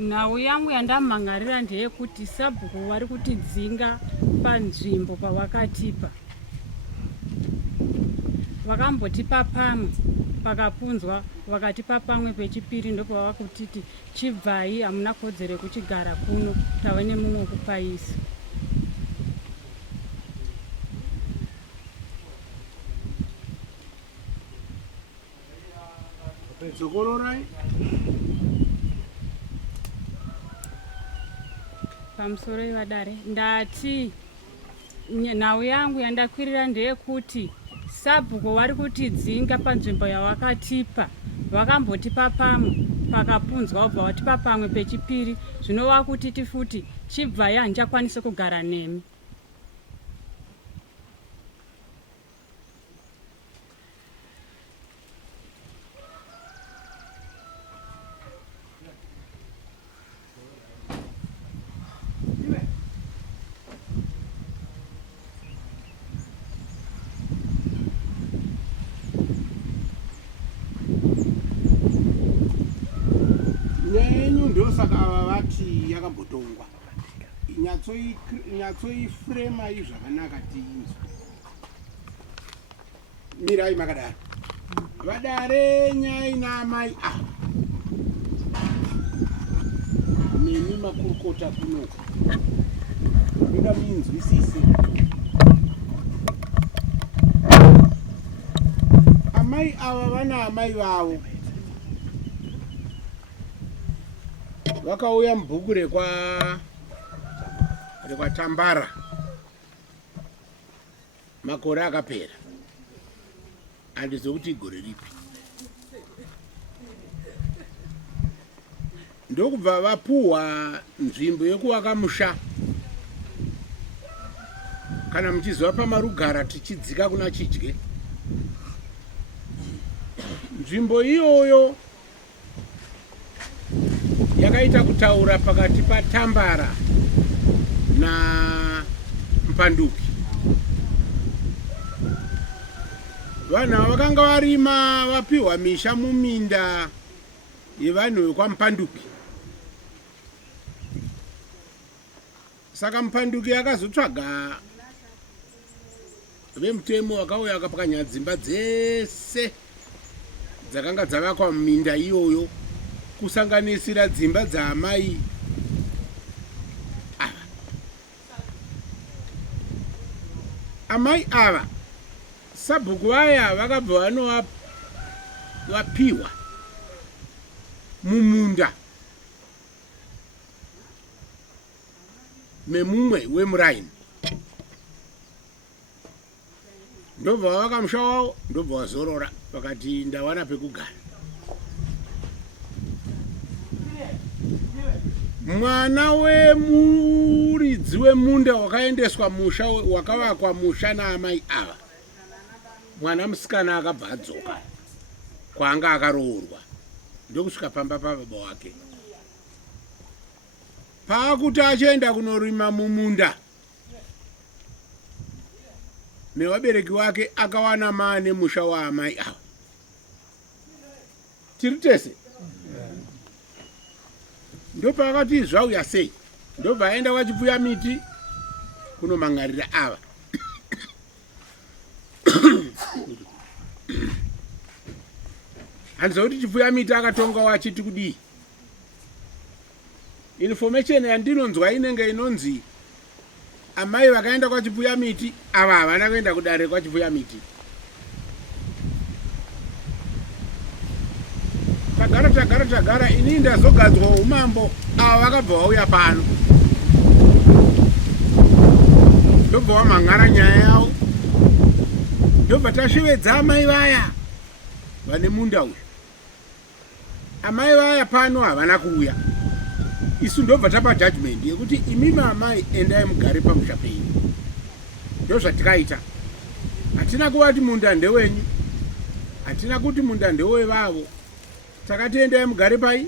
Nhau yangu yandamangarira ndeyekuti sabhuku vari kutidzinga panzvimbo pavakatipa. Vakambotipa pamwe pakapunzwa vakatipa pamwe pechipiri ndopavakutiti chibvai hamuna kodzero yekuchigara kuno tave nemumwe wekupaisa. Pamusoro ivadare ndati nhau yangu yandakwirira ndeyekuti sabhuku vari kutidzinga panzvimbo yavakatipa. Vakambotipa pamwe pakapunzwa vobva vatipa pamwe pechipiri zvinova kutiti futi chibvai handichakwanisi kugara nemi. Ndosaka ava vati yakambotongwa nyatsoifrema zvakanaka tinzwe. Mirai makadaro vadare nyai naamai ava nemi makurukota kunoko ndoda muinzwisise. Amai ava vana amai vavo vakauya mubhuku rekwatambara makore akapera, handizo kuti igore ripi. Ndokubva vapuhwa nzvimbo yekuvaka musha. Kana muchiziva pamarugara tichidzika kuna Chidye, nzvimbo iyoyo yakaita kutaura pakati paTambara naMpanduki. Vanhu ava vakanga varima vapiwa misha muminda yevanhu vekwaMpanduki. Saka Mpanduki akazotsvaga vemutemo vakauya vakapwanya dzimba dzese dzakanga dzavakwa muminda iyoyo kusanganisira dzimba dzaamai ava. Amai ava sabhuku vaya vakabva vapiwa mumunda memumwe weMuraini. Ndobva vavaka musha wavo, ndobva vazorora vakati ndawana pekugara. Mwana wemuridzi wemunda wakaendeswa musha wakavakwa musha naamai ava, mwana musikana akabva adzoka kwaanga akaroorwa ndokusvika pamba pababa wake. Paakuti achienda kunorima mumunda, nevabereki wake akawana maane musha waamai ava. Tiri tese ndopakati zvauya sei, ndobva aenda kwachipfuya miti kunomangarira ava. Handizo kuti chipfuya miti akatonga wachiti kudii. Information yandinonzwa inenge inonzi amai vakaenda kwachipfuya miti ava havana kuenda kudare kwachipfuya miti. Tagara ini ndazogadzwa umambo ava vakabva vauya pano. Ndobva vamhangara nyaya yavo, ndobva tasvevedza amai vaya vane munda uyu. Amai vaya pano havana kuuya. Isu ndobva tapa judgment yekuti imimi amai endai mugare pamusha penyu. Ndozvatikaita. Hatina kuvati munda ndewenyu, hatina kuti munda ndewevavo. Takati endai mugare pai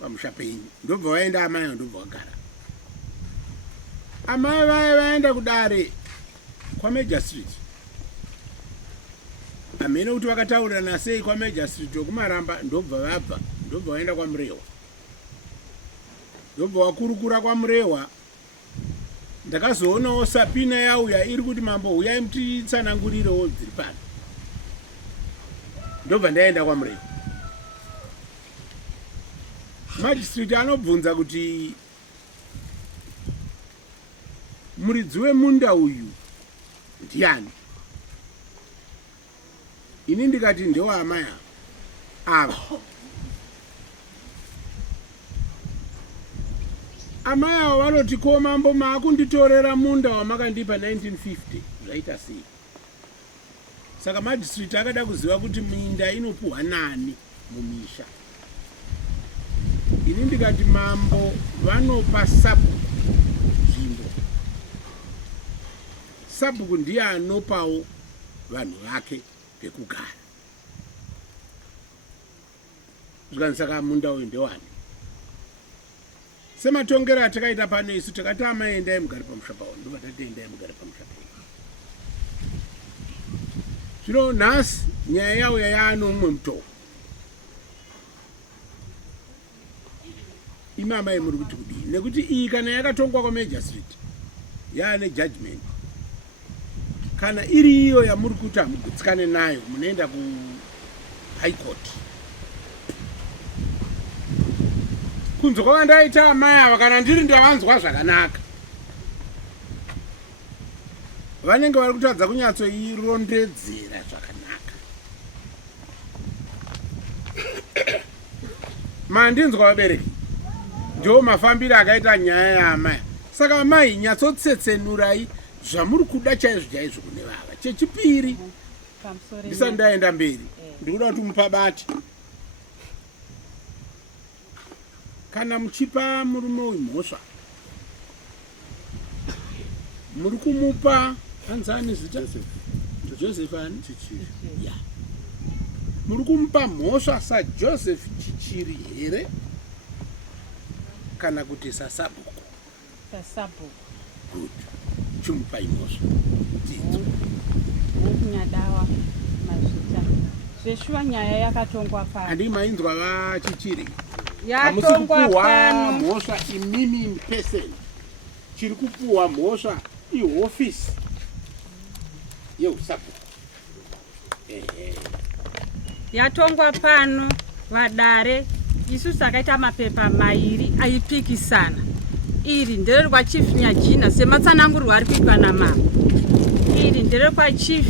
pamusha penyu. Ndobva vaenda amai ndobva vagara. Amai vaya vaenda kudare kwaMajor Street. Hamene kuti vakataurana sei kwaMajor Street wekumaramba, ndobva vabva, ndobva vaenda kwaMurewa. ndobva wakurukura kwamurehwa. Ndakazoonawo Sapina yauya iri kuti mambo huyai mutitsanangurirewo dziri pano. Ndobva ndaenda kwamurehwa. Magistrate anobvunza kuti muridzi wemunda uyu ndiani? Ini ndikati ndewaamai ava. Amai avo vanoti ko mambo maakunditorera munda wamakandipa 1950 zvaita sei? Saka magistrate akada kuziva kuti minda inopuhwa nani mumisha. Ini ndikati mambo vanopa sabhuku nzvimbo. Sabhuku ndiye anopawo vanhu vake pekugara. Saka munda uyu ndewani. Sematongero atakaita pano isu takati amai endai mugare pamusha pavo, ndobva tati endai mugare pamusha pavo. Zvino nhasi nyaya yauya yaano mumwe mutoo. Imi amai muri kuti kudii? Nekuti iyi kana yakatongwa kwamajistrate yaane judgment, kana iri iyo yamuri kuti hamugutsikane nayo munoenda ku high court. Kunze kwavandaita amai ava kana ndiri ndavanzwa zvakanaka, vanenge vari kutadza kunyatsoirondedzera zvakanaka. Mandinzwa vabereki ndiwo mafambiro akaita nyaya yaamai. Saka amai nyatsotsetsenurai zvamuri kuda chaizvo chaizvo kune vava. Chechipiri, ndisati ndaenda mberi, ndikuda kuti mupabati. Kana muchipa murume uyu mhosva, muri kumupa anzani zita Joseph ani Chichiri. Yeah. Muri kumupa mhosva saJoseph Chichiri here kana kuti saSabhuku? saSabhuku. Good. Chimupai mhosva. Dzidzo. Kunyadawa mazita. Zveshuwa nyaya yakatongwa pano. Handi mainzwa vaChichiri. Yatongwa pano. Mhosva imimi in person. Chiri kupuwa mhosva ihofisi yeUSabhuku. Yatongwa pano vadare. Isu takaita mapepa mairi aipikisana. Iri ndere kwa Chief Nyajina sematsanangurwa ari kuitwa namama. Iri ndere kwa Chief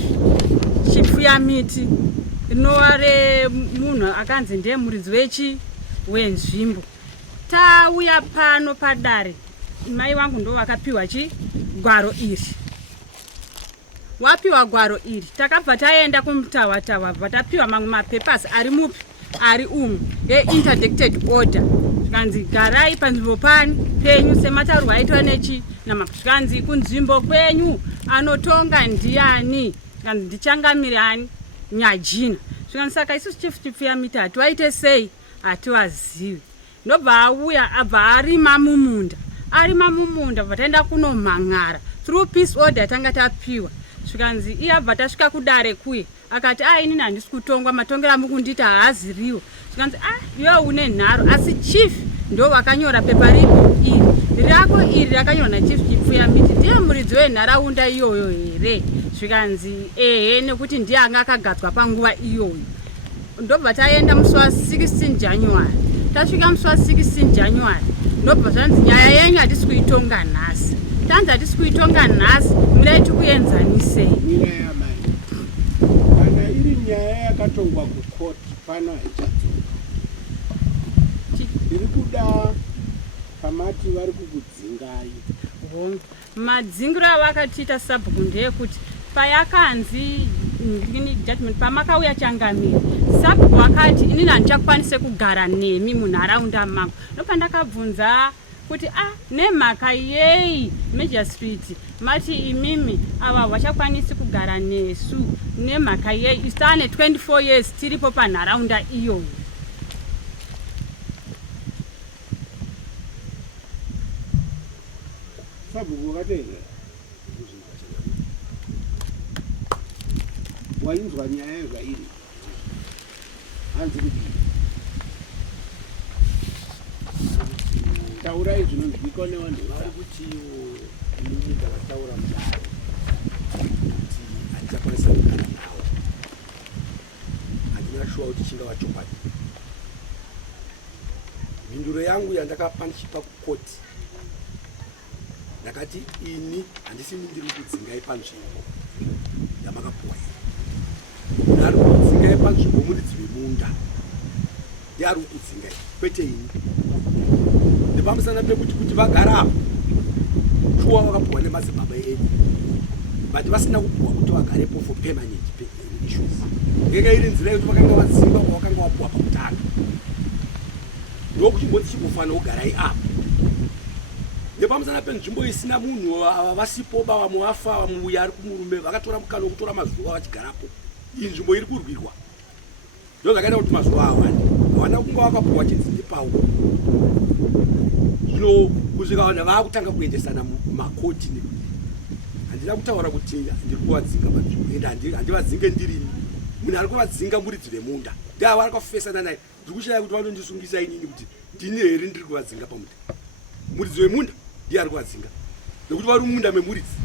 Chipfuyamiti rinova munhu akanzi ndiye muridzi wenzvimbo. Tauya pano padare, mai vangu ndo vakapiwa gwaro iri. Wapiwa gwaro iri, takabva taenda kumutawa bva tapiwa mamwe mapepasi ari mupi ari umwe interdicted order. Zvikanzi garai panzvimbo penyu semataurwa aitwa zvikanzi kunzvimbo kwenyu anotonga ndiani, zvikanzi ndichangamirani Nyajina. Zvikanzi saka isusu Chief Chipfuyamiti hatiwaite sei hatiwazivi. Ndobva auya abva arima mumunda bva taenda kunomhan'ara through peace order tanga tapiwa. Zvikanzi iye abva tasvika kudare kuye akati inini handisi kutongwa, matongero amukunditi haaziriwo. Zvikanzi iwe une nharo, asi chief ndo vakanyora pepa iri rako iri rakanyorwa naChief Chipfuyamiti, ndiye muridzi wenharaunda iyoyo here? Zvikanzi nekuti ndiye anga akagadzwa panguva iyoyo. Ndobva taenda musi wa16 January. Tasvika musi wa16 January ndobva zvanzi nyaya yenyu hatisi kuitonga nhasi. Tanzi hatisi kuitonga nhasi, muraiti kuenzanisei? Nyaya yamai, kana iri nyaya yakatongwa kucourt pano haichadzoka. Ndiri kuda pamati vari kukudzingai. Madzingiro avakatiita Sabhuku ndeyekuti payakanzi judgment pamakauya Changamire, Sabhuku akati inini handichakwanise kugara nemi munharaunda mangu. Ndopandakabvunza kuti nemhaka yei magistrate mati imimi ava vachakwanisi kugara nesu nemhaka yei? Isu taane 24 years tiripo panharaunda iyoyo. Sabhuku wakatenda wainzwa nyaya zvairi hanzi kuti taurai zvinonzwika nevanhu vari kuti inini ndakataura mudare kuti handichakwanisa kugara nawo, handina shuwa kuti chingava chokwadi. Mhinduro yangu yandakapa ndichipa kukoti, ndakati ini handisi ndiri kudzingai panzvimbo yamakapuwa iyi, ndari kudzingai panzvimbo muridzi wemunda ndiari kudzingai, kwete ini. Ndipamusana pekuti vagara apo shuwa vakapuwa nemadzibaba edu, but vasina kupuwa kuti vagarepo for permanent issues. Ngeke iri nzira yekuti vakanga vadzinga kwavakanga vapuwa pakutanga, ndokuchimboti chikufanira kugarai apo. Nepamusana penzvimbo isina munhu vasipo, vamwe vafa, vamwe uya ari kumurume, vakatora mukana wekutora mazuva vachigarapo. Iyi nzvimbo iri kurwirwa, ndo zvakaita kuti mazuva awande, havana kunge vakapuwa chidzinzi pawo. Zvino kusvika vanhu vaakutanga kuendesana makoti, handina kutaura kuti ndiri kuvadzinga panzvimbo, ende handivadzinge ndirini. Munhu ari kuvadzinga muridzi wemunda, ndiavo vari kufesana naye. Ndiri kushaya kuti vanondisungisa inini kuti ndini here ndiri kuvadzinga pamunda. Muridzi wemunda ndiye ari kuvadzinga, nokuti vari mumunda memuridzi.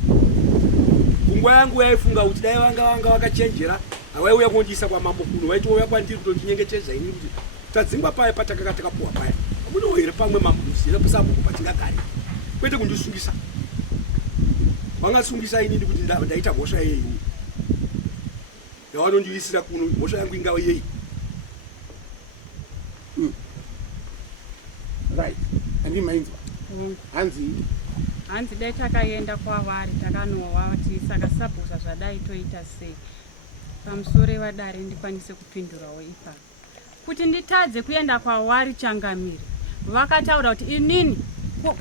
Pfungwa yangu yaifunga kuti dai vanga vakachenjera, havaiuya kundiisa kwamambo kuno, vaitouya kwandiri kutondinyengetedza inini kuti tadzingwa paya patakanga takapuwa paya, hamunowo here pamwe mambo kusiyana pasabhuku patingagare, kwete kundisungisa. Vangasungisa inini kuti ndaita mhosva yei, yavanondiisira kuno, mhosva yangu ingava yei. Right. Handimainzwa. Hanzi dai takaenda kwavari takanovati saka sabhusa zvadai toita sei pamusoro vadare ndikwanise kupindurawo ipapo. Kuti nditadze kuenda kwavari Changamire, vakataura kuti inini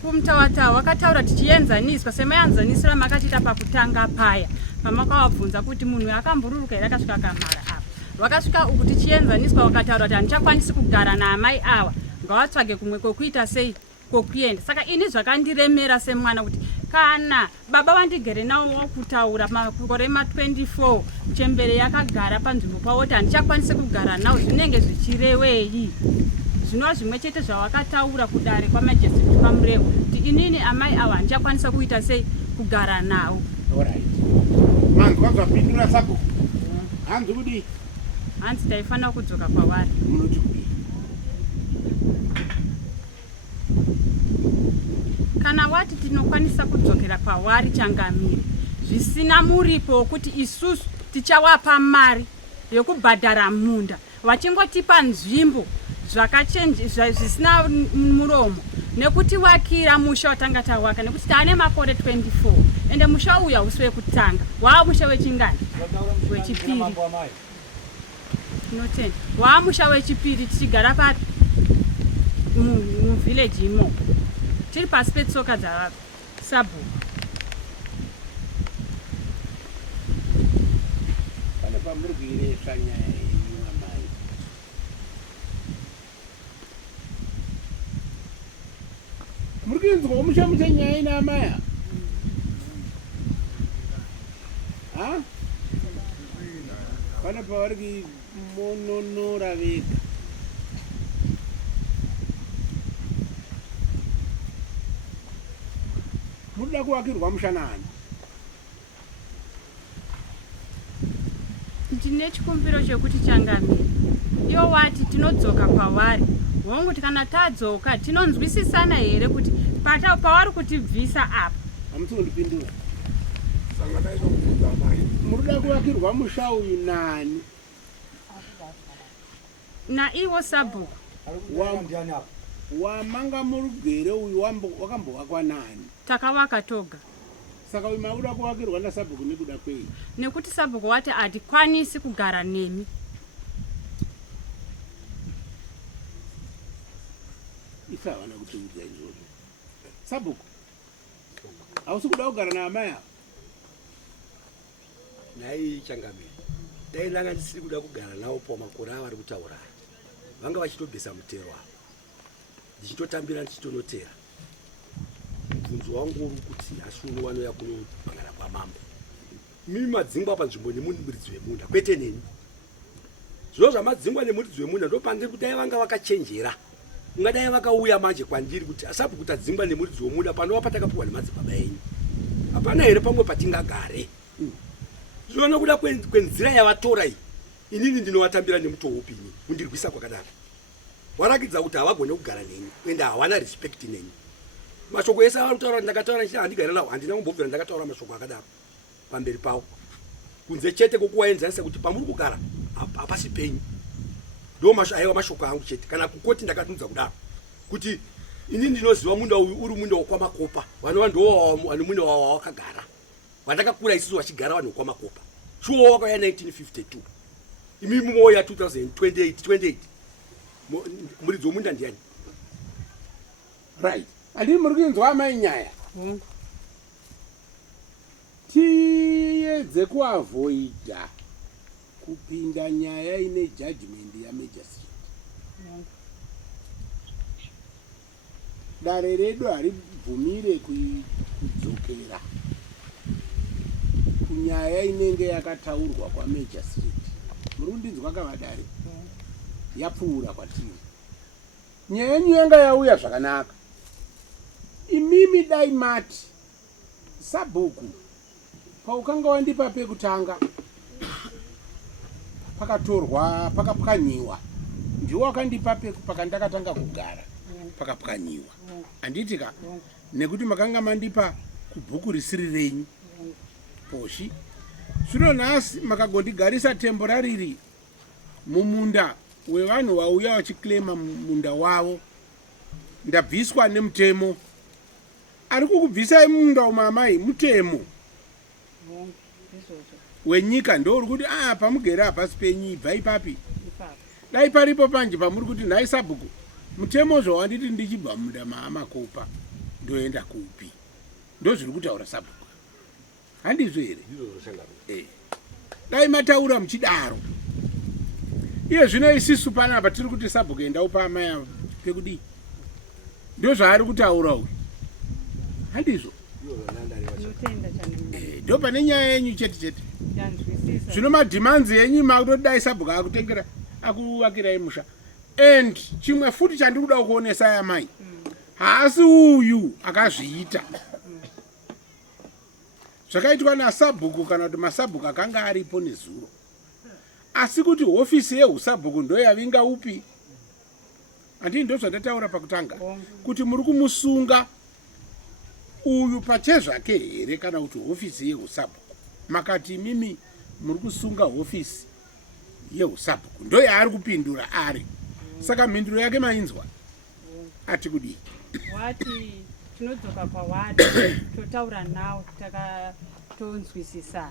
kumutawatawa vakataura tichienzaniswa semayanzanisira makachita pakutanga paya, pamakavabvunza kuti munhu akambururuka here akasvika kamara apa. Vakasvika uku tichienzaniswa, vakataura kuti handichakwanisi kugara naamai ava, ngavatsvage kumwe kokuita sei kokuenda. Saka ini zvakandiremera semwana kuti kana baba vandigere nawo kutaura makore ma24 chembere yakagara panzvimbo pavo kuti handichakwanisi kugara nawo, zvinenge zvichirewei? Zvinova zvimwe chete zvavakataura kudare kwamajesiti pamurevo kuti inini amai ava handichakwanisa kuita sei kugara nawo. Manzi wazvapindura sabhuku? Hanzi kudii? Hanzi taifanira kudzoka kwavari. Munoti kudii? Kana wati tinokwanisa kudzokera kwavari Changamire zvisina muripo wokuti isusu tichawapa mari yokubhadhara munda, vachingotipa nzvimbo zvisina muromo, nekuti wakira musha watanga tawaka, nekuti taane makore 24 ende musha uyu hausi wekutanga, wava musha wechingani? Wechipiri. Tinotenda wava musha wechipiri, tichigara pari muvhileji imo, tiri pasi petsoka dzasabhuku. Pane pamuri kuiresva nyaya yenyu amai. Muri kuinzwa mushamusha nyaya ina amaya? Pane pavari kumononora vega. Muda kuvakirwa mushanani. Ndine chikumbiro chekuti Changamire, iwo wati tinodzoka kwavari, hongu kuti kana tadzoka tinonzwisisana here kuti pavari kutibvisa apa. Hamusi kundipindura. Muruda kuvakirwa musha uyu nani? Naivo sabhuku. Wamanga murugere uyu wakambovakwa nani? Takavaka toga. Saka uyu mabuda kuvakirwa nasabhuku nekuda kwei? Nekuti sabhuku wati hatikwanisi kugara nemi. Ife havana kutiudza izvozvo. Sabhuku, hausi kuda kugara naamai ava? Nhai Changamire, dai ndanga ndisiri kuda kugara navo pamakore avari kutaura aya, vanga vachitobvisa mutero avo, ndichitotambira ndichitonotera. Mubvunzo wangu uri kuti asi uno vanouya kunobhangana kwamambo, mimi madzingwa panzvimbo nemunhu muridzi wemunda, kwete neni. Zvino zvamadzingwa nemuridzi wemunda ndopandiri kuti dai vanga vakachenjera, ungadai vakauya manje kwandiri kuti Sabhuku tadzingwa nemuridzi womunda panova patakapiwa nemadzibaba enyu. Hapana here pamwe patingagare. Zvino nokuda kwenzira yavatora iyi, inini ndinovatambira nemutoo upi ini mundirwisa kwakadaro. Warakidza kuti havagone kugara neni ende hawana respect neni. Mashoko ese avari kutaura ndakataura ndichiti handigare nawo, handina kumbobvira ndakataura mashoko akadaro pamberi pavo. Kunze chete kokuvaenzanisa kuti pamuri kugara hapasi penyu. Ndo aiwa mashoko angu chete kana kukoti ndakatudza kudaro kuti ini ndinoziva munda uyu uri munda wokwamakopa, vanova ndo vane munda wawakagara vandakakura isusu vachigara vanhu wokwamakopa. Shuwo wakauya 1952 imimi moya 2028 muridzi womunda ndiani? Right. Andini muri kuinzwa amai nyaya. Tiyedze kuavoida kupinda nyaya ine judgment yamagistrate. Dare redu haribvumire kudzokera kunyaya inenge yakataurwa kwamagistrate. Muri kundinzwa kavadare? Yapfuura kwatiri. Nyaya yenyu yanga yauya zvakanaka. Imimi dai mati Sabhuku paukanga wandipa pekutanga pakatorwa pakapwanyiwa, ndiwo wakandipa pakandakatanga kugara pakapwanyiwa. Anditika nekuti makanga mandipa kubhuku risiri renyu poshi. Zvino nhasi makagondigarisa temporarily mumunda wevanhu vauya vachiklema munda wavo. Ndabviswa nemutemo. Ari kukubvisai munda umamai mutemo wenyika ndo uri kuti pamugere hapasi penyu, ibvai papi. Dai paripo panje pamuri kuti nhai Sabhuku mutemo zvawanditi ndichibva munda maamakopa ndoenda kupi. Ndo zviri kutaura Sabhuku. Handizvo here? Dai mataura muchidaro. Iye zvino isisu panapa tiri kuti Sabhuku endawo paamai pekudii. Ndo zvaari kutaura uyu. Handizvo? Ndo pane nyaya yenyu chete chete. Zvino madhimanzi yenyu makutodai Sabhuku akutengera akuvakirai musha. And chimwe futi chandiri kuda kuonesai amai, haasi uyu akazviita. Zvakaitwa naSabhuku kana kuti maSabhuku akanga aripo nezuro. Asi kuti hofisi yehuSabhuku ndo yavinga upi? Andini ndo zvandataura pakutanga kuti muri kumusunga uyu pachezvake here kana kuti hofisi yehuSabhuku. Makati imimi muri kusunga hofisi yehuSabhuku ndo yaari kupindura ari. Saka mhinduro yake mainzwa ati kudii? Wati tinodzoka pawadi totaura nawo takatonzwisisana.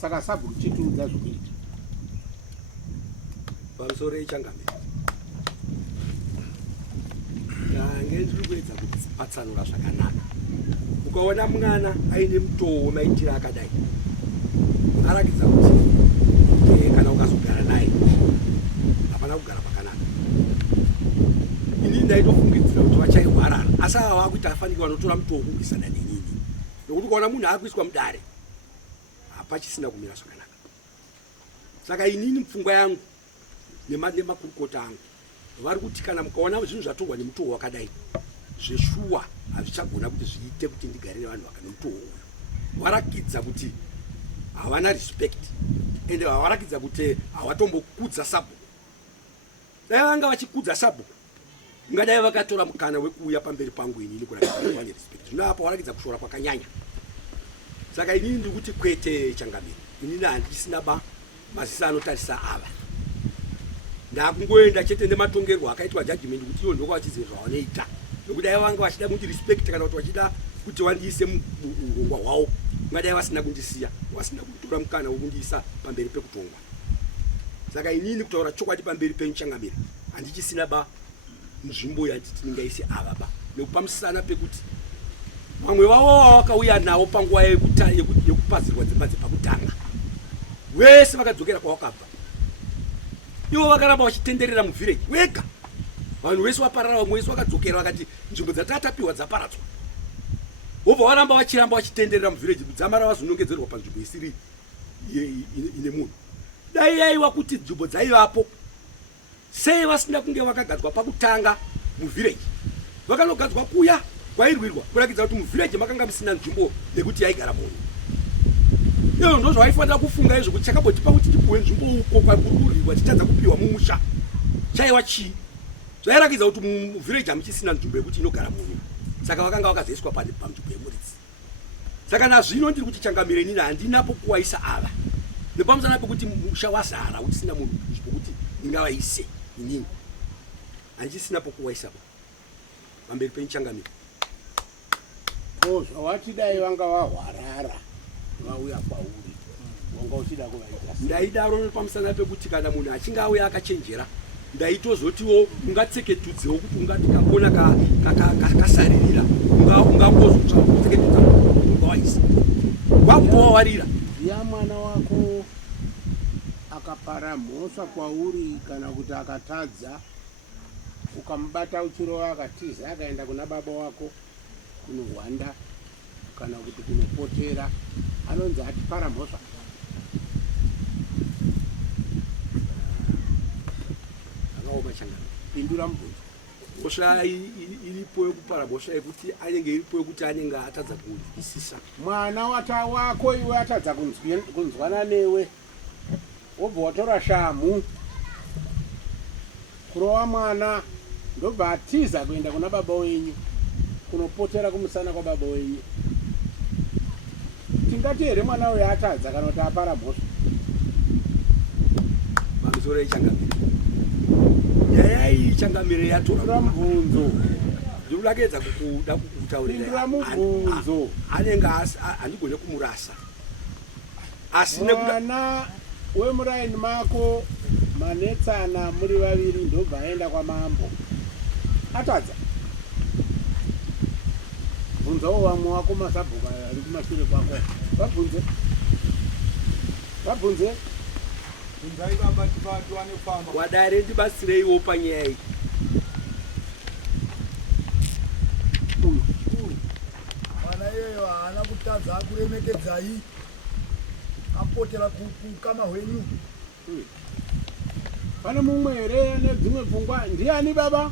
Saka Sabhuku chitiudza zvokuita pamusoro yechangamiri. Ndange ndiri kuedza kupatsanura zvakanaka. Ukaona mwana aine mutoo wemaitiro akadai, arakidza kuti kana ukazogara naye hapana kugara pakanaka. Ini ndaitofungidzira kuti vachaihwarara, asi ava vakuti afanike vanotora mutoo wokurwisana nenyini. Nokuti ukaona munhu akuiswa mudare hapachisina kumira zvakanaka. Saka inini pfungwa yangu nemakurukota angu vari kuti kana mukaona zvinhu zvatorwa nemutoo wakadai, zveshuwa hazvichagona kuti zviite kuti ndigare nevanhu vakane mutoo uyu. Varakidza kuti havana respect ende varakidza kuti havatombokudza Sabhuku. Dai vanga vachikudza Sabhuku, ungadai vakatora mukana wekuuya pamberi pangu inini kurakidza kuti vane respect. Zvino apa varakidza kushora kwakanyanya. Saka inini ndiri kuti kwete changamiri, inini handisina maziso anotarisa ava. Ndakungoenda chete nematongerwo akaitwa judgment kuti ivo ndoko vachiziva zvavanoita. Nokuti dai vanga vachida kuti respect kana kuti vachida kuti vandiise muurongwa hwavo, ungadai vasina kundisiya, vasina kutora mukana wokundiisa pamberi pekutongwa. Saka inini kutaura chokwadi pamberi penyu changamiri, handichisina nzvimbo yanditi ndingaise ava nekupamusana pekuti vamwe vavo vavakauya navo panguva yekupazirwa dzimba dzepakutanga vese vakadzokera kwavakabva. Ivo vakaramba vachitenderera muvhireji wega. Vanhu vese vaparara, vamwe vese vakadzokera vakati nzvimbo dzatatapiwa dzaparadzwa. Vobva varamba vachitenderera muvhireji kudzamara vazonongedzerwa panzvimbo isiri ine munhu. Dai yaiva kuti nzvimbo dzaivapo sei vasina kunge vakagadzwa pakutanga muvhireji vakanogadzwa kuya kwairwirwa kurakidza kuti muvhireji makanga musina nzvimbo yekuti yaigara munhu iyo ndo zvavaifanira kufunga izvo kuti chakabotipa kuti tipiwe nzvimbo uko kwakurwirwa tichitadza kupiwa mumusha chaiva chii zvairakidza kuti muvhireji hamuchisina nzvimbo yekuti inogara munhu saka vakanga vakazoiswa panzvimbo yemuridzi saka nazvino ndiri kuti changamire inini handinapo kuwaisa ava nepamusana pekuti musha wazara utisina munhu pokuti ingavaise inini handichisina pokuwaisapo pamberi penchangamire zvawati dai vanga vahwarara vauya kwauri wanga uchida kuvaita ndaidaro nepamusana pekuti kana munhu achinge auya akachenjera ndaitozotiwo ungatseketudzewo kuti ungati kakona kasaririra ungangozotsva kutseketudza ungawaisa wakutowawarira ziya mwana wako akapara mhosva kwauri kana kuti akatadza ukamubata uchirova akatiza akaenda kuna baba wako kunohwanda kana kuti kunopotera anonzi atipara mhosva akaoma changana pindura mubvunzo mhosva iripo yekupara mhosva yekuti anenge iripo yekuti anenge atadza kunzwisisa mwana wako iwe atadza kunzwana newe wobva watora shamhu kurova mwana ndobva atiza kuenda kuna baba wenyu kunopotera kumusana kwababa wenyu tingati here mwana uyo atadza kana kuti apara mhosva pamusoro yechangamire nyaya iyi changamire yatora mubvunzo ndikudakedza kukuda kukutaurira mubvunzo anenge handigone kumurasa asi mwana wemuraini mako manetsana muri vaviri ndobva aenda kwamambo atadza bvunzawo vamwe wako masabhuka ari kumashure kwako vabvunze wadare ndibasireiwo panyaya iyi mwana iyeyo haana kutadza akuremekedzai apotera kukama hwenyu pane mumwe here ane dzimwe pfungwa ndiani baba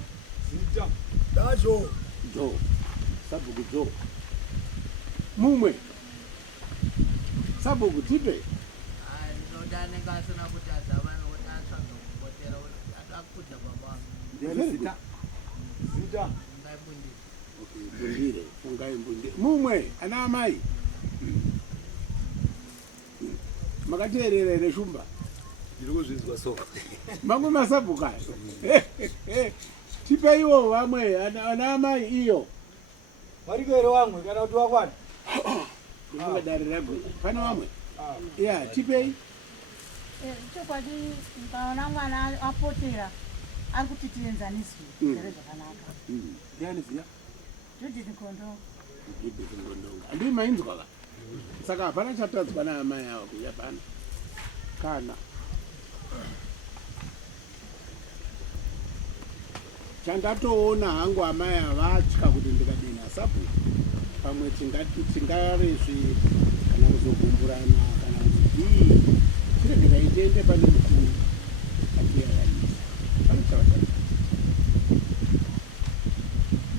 zita dajo jo sabhuku jo mumwe sabhuku tipe mbundire fungai mbundire mumwe ana amai makateerera here shumba ndiri kuzvinzwa so mamwe masabhuka tipeiwo vamwe ana amai iyo varikere vamwe kana kuti wakwana ungadarira pane vamwe ya tipei chokwadi ukaona mwana apotera ari kuti tienzaniswe zvere zvakanaka ndiani ziya Judith Kondo andii mainzwa ka saka hapana chatadzwa naamai ava kuya pano kana chandatoona hangu amai avatya kuti ndikadena sabhuku pamwe tingarezve kana kuzogumburana kana kuti tiregerai tiende pane mukuru atiyayayisa pane chavataita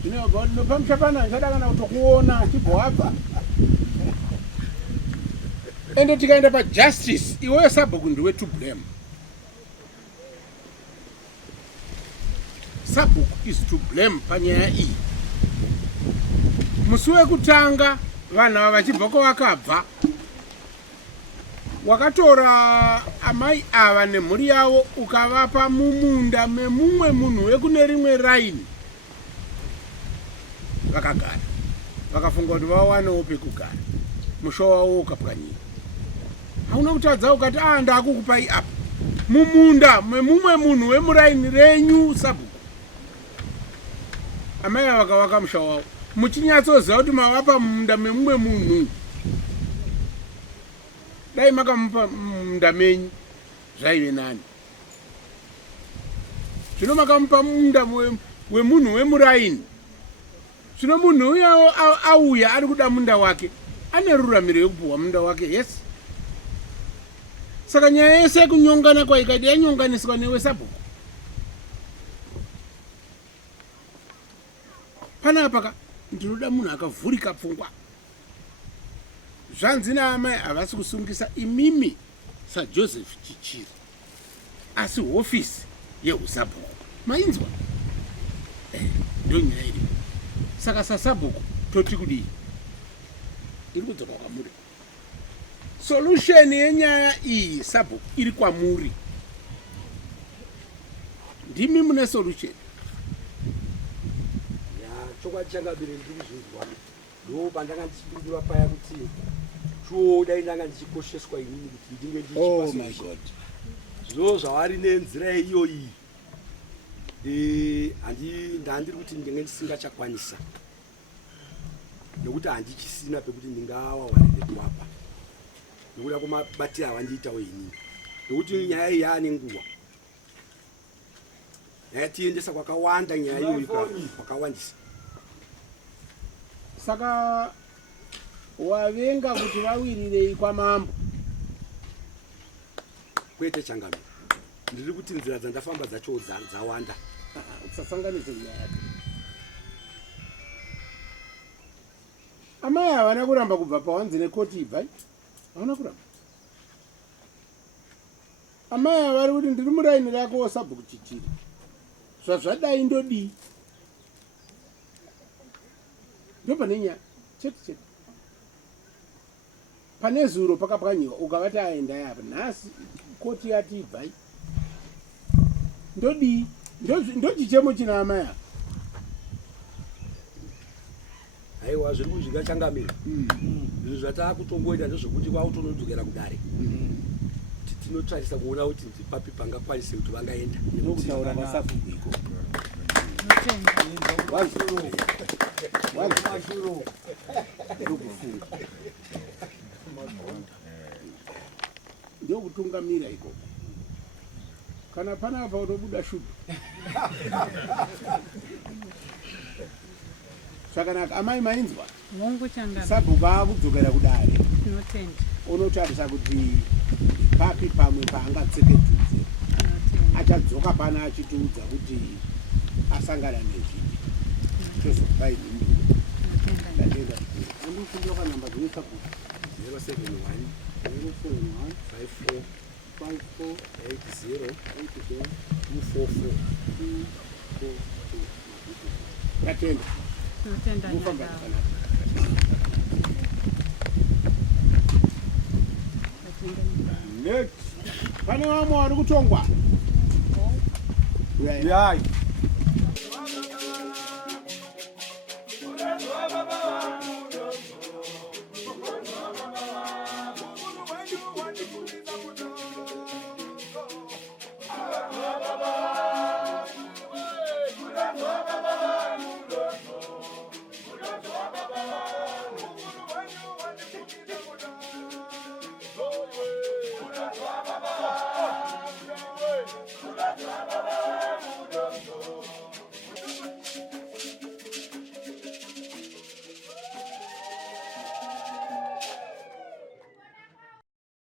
zvino nopamusha pana ndichada kana kutokuona chibva wabva ende tikaenda pajustice iweyo sabhuku ndiwe to blame sabhuku is to blame panyaya iyi musi wekutanga vanhu ava vachibva kwavakabva wakatora amai ava nemhuri yavo ukavapa mumunda memumwe munhu wekune rimwe raini vakagara vakafunga kuti vawanewo pekugara musha wavo ukapwanyika hauna kutadza ukati ndakukupai apa mumunda memumwe munhu wemuraini renyu sabhuku amai ava vakavaka musha wavo muchinyatsoziva kuti mavapa munda memumwe munhu dai makamupa munda menyu zvaive nani zvino makamupa munda wemunhu wemuraini zvino munhu uya auya ari kuda munda wake ane ruramiro yekupuhwa munda wake yes saka nyaya yese yekunyongana kwaikaiti yanyonganiswa newe sabhuku panapa ndinoda munhu akavhurika pfungwa. Zvanzi naamai havasi kusungisa imimi saJoseph Chichiri, asi hofisi yeusabhuku. Mainzwa? Ndo nyaya iri. Saka sasabhuku toti kudii? Iri kudzoka kwamuri. Solution yenyaya iyi sabhuku iri kwamuri. Ndimi mune solution. Chokwadi changabire ndiri kuzvinzwa ndo pandanga ndichipindura paya kuti choda indanga ndichikosheswa inini kuti ndinge ndichipa zvino zvavari nenzira iyo iyi ndandiri kuti ndinge ndisingachakwanisa nekuti handichisina pekuti ndingawawarire kuwapa nekuda kumabatira avandiitawo inini nekuti nyaya iyi yaane nguva yatiendesa kwakawanda nyaya iyoyi kwakawandisa. Saka wavenga kuti vawirirei kwamambo? Kwete Changamire, ndiri kuti nzira dzandafamba dzacho dzawanda. Usasanganise nyaya. Amai havana kuramba kubva pawanzi nekoti ibvai? Havana kuramba. Amai havari kuti ndiri muraini rako wasabhuku Chichiri. Zvazvadai ndodii? Ndo pane nyaya chete. Pane zuro pakapwanyiwa ukavati aenda yapa nhasi koti yati ibvai. Ndodii? Ndo chichemo china amai apa. Aiwa zviri kuzvika Changamire. Izvo zvatakutongoita ndezvokuti kwautonodzokera kudare. Tinotarisa kuona kuti ndipapi pangakwanise kuti vangaenda. Ndinokutaura vasabhuku iko. Wazuro. Ndio kutungamira iko. Kana panapa unobuda shudu. Svakanaka amai mainzwa? Mungu Changamire. Sabhuku akudzokera kudare. Tinotenda. Unotarisa kuti papi pamwe paangatseketudze. Achadzoka pana achitiudza kuti asangana nezvipi. Chozopai nini. Ndatenda. Andofundoka namba dzine sabhuku. 071 54 80 244. Ndatenda. Tinotenda nyaya. Next. Pane vamwe vari kutongwa? Yai.